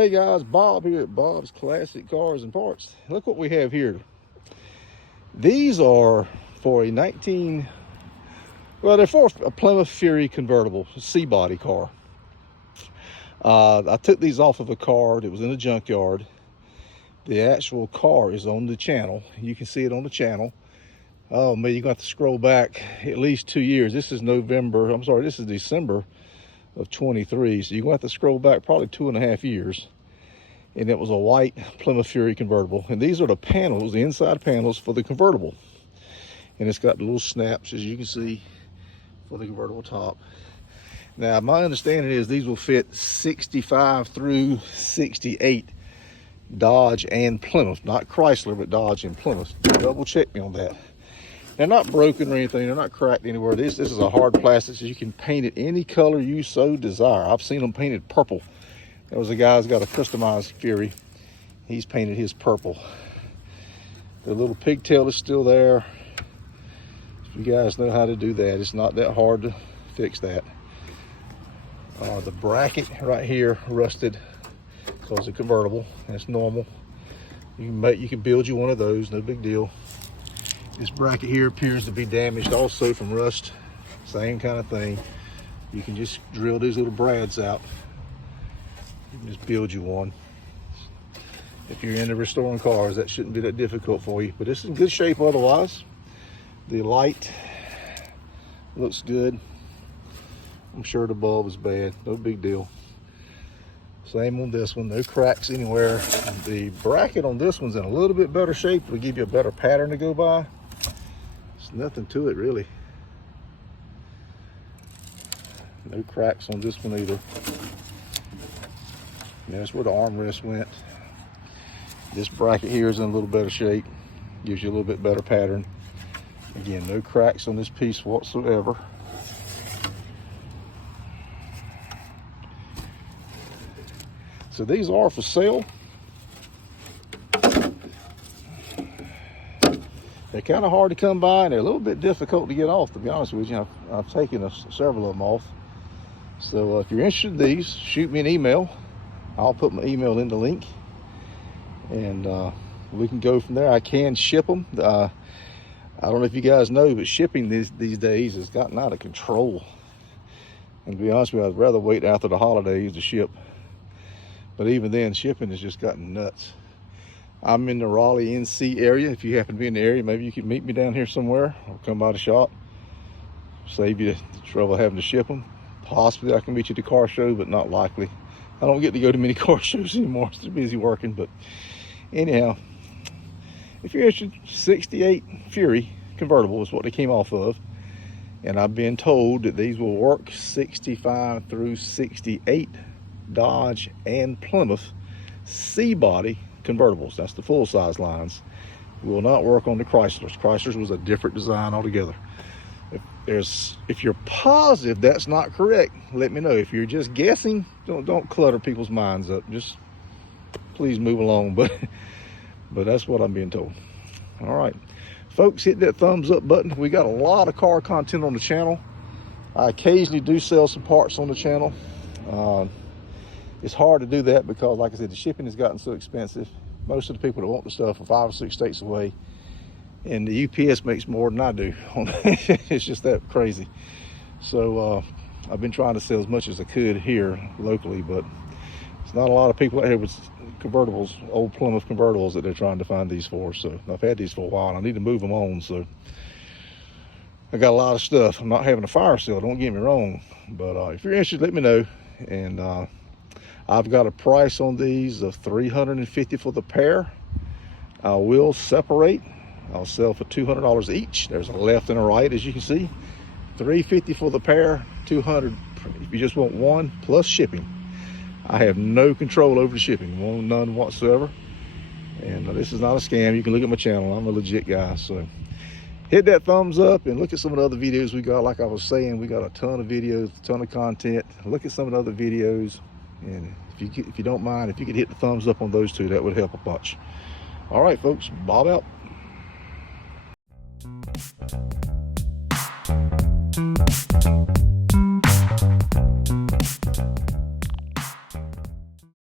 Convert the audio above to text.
Hey guys, Bob here at Bob's Classic Cars and Parts. Look what we have here. These are for a they're for a Plymouth Fury convertible, C-body car. I took these off of a car that was in a junkyard. The actual car is on the channel. You can see it on the channel. Oh man, you're gonna have to scroll back at least 2 years. This is this is December of 23. So you're gonna have to scroll back probably 2.5 years. And it was a white Plymouth Fury convertible. And these are the panels, the inside panels for the convertible. And it's got the little snaps, as you can see, for the convertible top. Now, my understanding is these will fit 65 through 68 Dodge and Plymouth, not Chrysler, but Dodge and Plymouth. Double check me on that. They're not broken or anything. They're not cracked anywhere. This is a hard plastic, so you can paint it any color you so desire. I've seen them painted purple. There was a guy who's got a customized Fury. He's painted his purple. The little pigtail is still there. If you guys know how to do that, it's not that hard to fix that. The bracket right here rusted because it's convertible. That's normal. You can build you one of those, no big deal. This bracket here appears to be damaged also from rust. Same kind of thing. You can just drill these little brads out. You can just build you one. If you're into restoring cars, that shouldn't be that difficult for you. But it's in good shape otherwise. The light looks good. I'm sure the bulb is bad. No big deal. Same on this one. No cracks anywhere. The bracket on this one's in a little bit better shape. It'll give you a better pattern to go by. There's nothing to it really. No cracks on this one either. That's where the armrest went. This bracket here is in a little better shape. Gives you a little bit better pattern. Again, no cracks on this piece whatsoever. So these are for sale. They're kind of hard to come by, and they're a little bit difficult to get off, to be honest with you. I've taken several of them off. So if you're interested in these, shoot me an email. I'll put my email in the link, and we can go from there. I can ship them. I don't know if you guys know, but shipping these days has gotten out of control. And to be honest with you, I'd rather wait after the holidays to ship. But even then, shipping has just gotten nuts. I'm in the Raleigh, NC area. If you happen to be in the area, maybe you can meet me down here somewhere or come by the shop. Save you the trouble of having to ship them. Possibly I can meet you at the car show, but not likely. I don't get to go to many car shows anymore. I'm too busy working. But anyhow, if you're interested, 68 Fury convertible is what they came off of. And I've been told that these will work 65 through 68 Dodge and Plymouth C-body convertibles. That's the full-size lines. Will not work on the Chryslers. Chryslers was a different design altogether. If you're positive that's not correct, let me know. If you're just guessing, don't clutter people's minds up. Just please move along. But that's what I'm being told. All right, folks, hit that thumbs up button. We got a lot of car content on the channel. I occasionally do sell some parts on the channel. It's hard to do that because, like I said, the shipping has gotten so expensive. Most of the people that want the stuff are 5 or 6 states away, and the UPS makes more than I do. It's just that crazy. So I've been trying to sell as much as I could here locally, but it's not a lot of people out here with convertibles, old Plymouth convertibles, that they're trying to find these for. So I've had these for a while, and I need to move them on. So I got a lot of stuff. I'm not having a fire sale, don't get me wrong, but if you're interested, let me know. And I've got a price on these of $350 for the pair. I will separate. I'll sell for $200 each. There's a left and a right, as you can see. $350 for the pair, $200 if you just want one, plus shipping. I have no control over the shipping, none whatsoever. And this is not a scam. You can look at my channel. I'm a legit guy. So hit that thumbs up and look at some of the other videos we got. Like I was saying, we got a ton of videos, a ton of content. Look at some of the other videos. And if you don't mind, if you could hit the thumbs up on those two, that would help a bunch. All right, folks, Bob out.